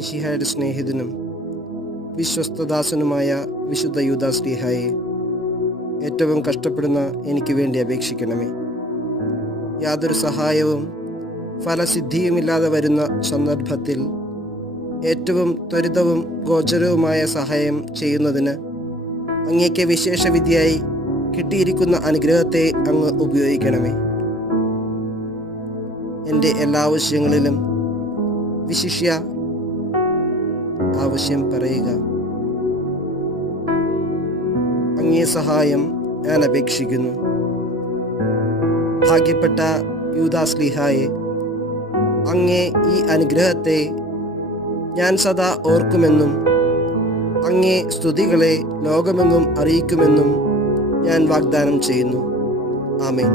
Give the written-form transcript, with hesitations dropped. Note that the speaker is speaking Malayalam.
മിശിഹായുടെ സ്നേഹിതനും വിശ്വസ്തദാസനുമായ വിശുദ്ധ യൂദാസ്ലീഹായെ, ഏറ്റവും കഷ്ടപ്പെടുന്ന എനിക്ക് വേണ്ടി അപേക്ഷിക്കണമേ. യാതൊരു സഹായവും ഫലസിദ്ധിയുമില്ലാതെ വരുന്ന സന്ദർഭത്തിൽ ഏറ്റവും ത്വരിതവും ഗോചരവുമായ സഹായം ചെയ്യുന്നതിന് അങ്ങേക്ക് വിശേഷവിധിയായി കിട്ടിയിരിക്കുന്ന അനുഗ്രഹത്തെ അങ്ങ് ഉപയോഗിക്കണമേ. എൻ്റെ എല്ലാ ആവശ്യങ്ങളിലും വിശിഷ്യ ആവശ്യം പറയുക. അങ്ങേ സഹായം ഞാൻ അപേക്ഷിക്കുന്നു. ഭാഗ്യപ്പെട്ട യൂദാസ്ലീഹായെ, അങ്ങേ ഈ അനുഗ്രഹത്തെ ഞാൻ സദാ ഓർക്കുമെന്നും അങ്ങേ സ്തുതികളെ ലോകമെങ്ങും അറിയിക്കുമെന്നും ഞാൻ വാഗ്ദാനം ചെയ്യുന്നു. ആമേൻ.